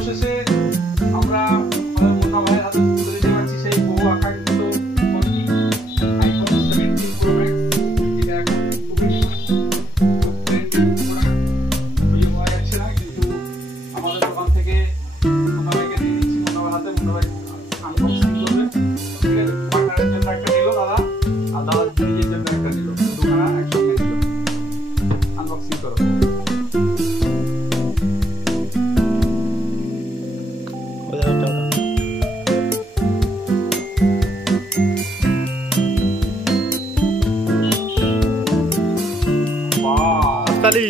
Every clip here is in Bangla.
অবশেষে আমরা আমাদের মুন্না ভাইয়ের হাতে তুলে দিতে পারছি সেই বহু আকাঙ্ক্ষিত ফোনটি আইফোন 17 প্রো ম্যাক্স, যেটা এখন খুবই ট্রেন্ডিং প্রোডাক্ট, খুঁজে পাওয়া যাচ্ছে না, কিন্তু আমাদের দোকান থেকে মুন্না ভাইকে দিয়ে দিচ্ছি। মুন্না ভাইয়ের হাতে, মুন্না ভাই আনবক্সিং করবে, ঠিক আছে? পার্টনারের জন্য একটা নিল দাদা, আর দাদার নিজের জন্য একটা নিল, দুখানা একসঙ্গে নিল। আনবক্সিং করো। তালি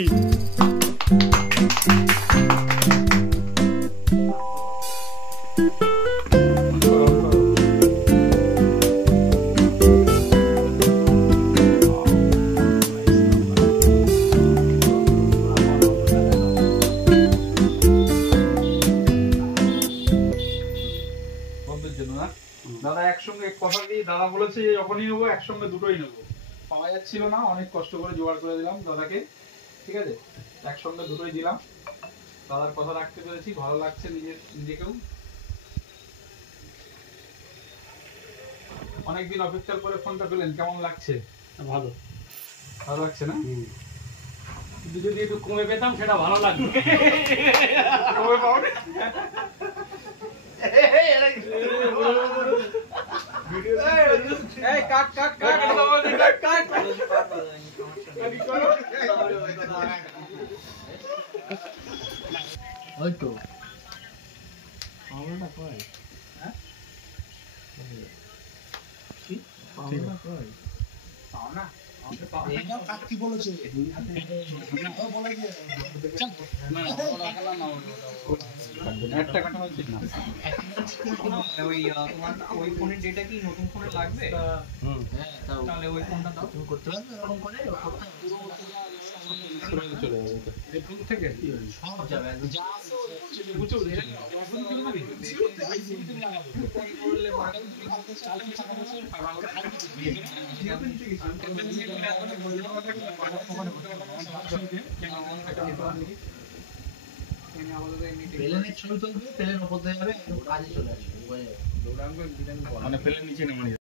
দাদা একসঙ্গে কথা দিয়ে দাদা বলেছে যে যখনই নেবো একসঙ্গে দুটোই নেবো, পাওয়া যাচ্ছিল না, অনেক কষ্ট করে জোগাড় করে দিলাম দাদাকে, ঠিক আছে? একসঙ্গে দুটোই দিলাম, দাদার কথা রাখতে পেরেছি, ভালো লাগছে নিজেকেও। অনেকদিন অপেক্ষার পরে ফোনটা পেলেন, কেমন লাগছে? ভালো ভালো লাগছে না? যদি একটু কমে পেতাম সেটা ভালো লাগতো। কবে পাওনি? এই কাট কাট কাট কাট কাট ওই তো পাওয়াটা কই? হ্যাঁ কি পাওয়াটা কই? পাও না এটা কাকি বলেছে ও বলে যে না একটা কাটা হচ্ছে না। ওই তোমার ওই ফোনের ডেটা কি নতুন ফোনে লাগবে? তাহলে ওই ফোনটা দাও। তুমি করতে পারবে এরকম করে চলে যাবে এই ফোন থেকে সব যাবে যা আছে বুঝছো প্লেনের ছবি তুলবে প্লেনের উপর দিয়ে যাবে কাজে চলে আসবে মানে প্লেন নিচে নেমে